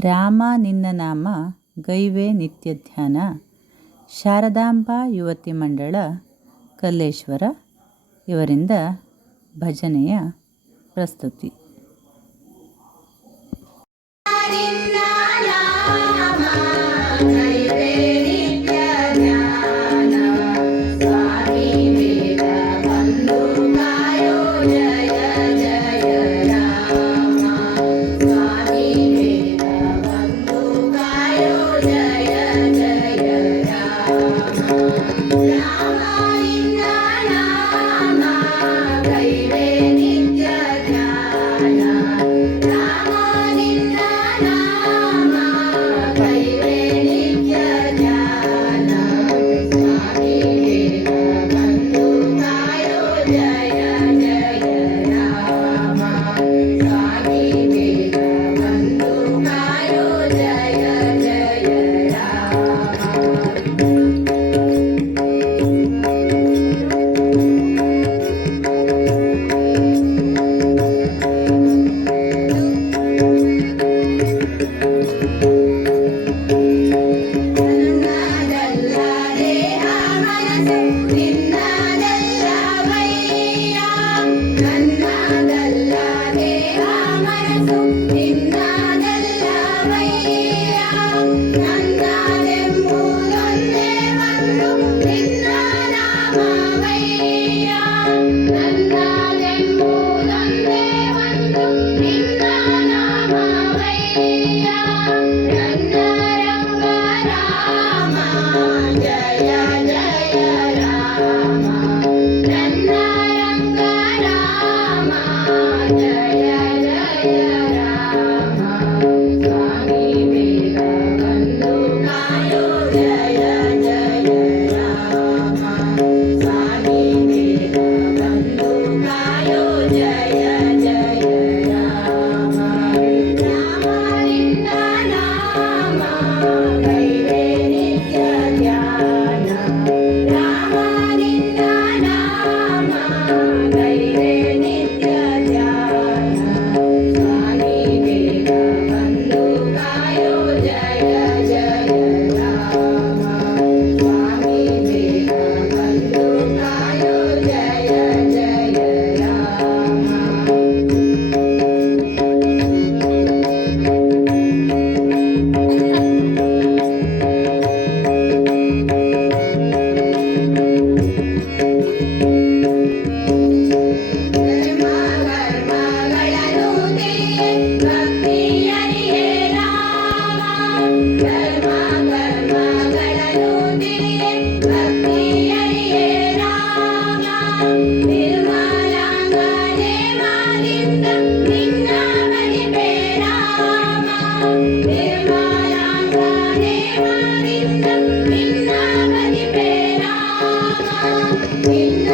ರಾಮ ನಿನ್ನ ನಾಮ ಗೈವೆ ನಿತ್ಯ ಧ್ಯಾನ. ಶಾರದಾಂಬಾ ಯುವತಿ ಮಂಡಳ ಕಲ್ಲೇಶ್ವರ. ಇವರಿಂದ ಭಜನೆಯ ಪ್ರಸ್ತುತಿ. Música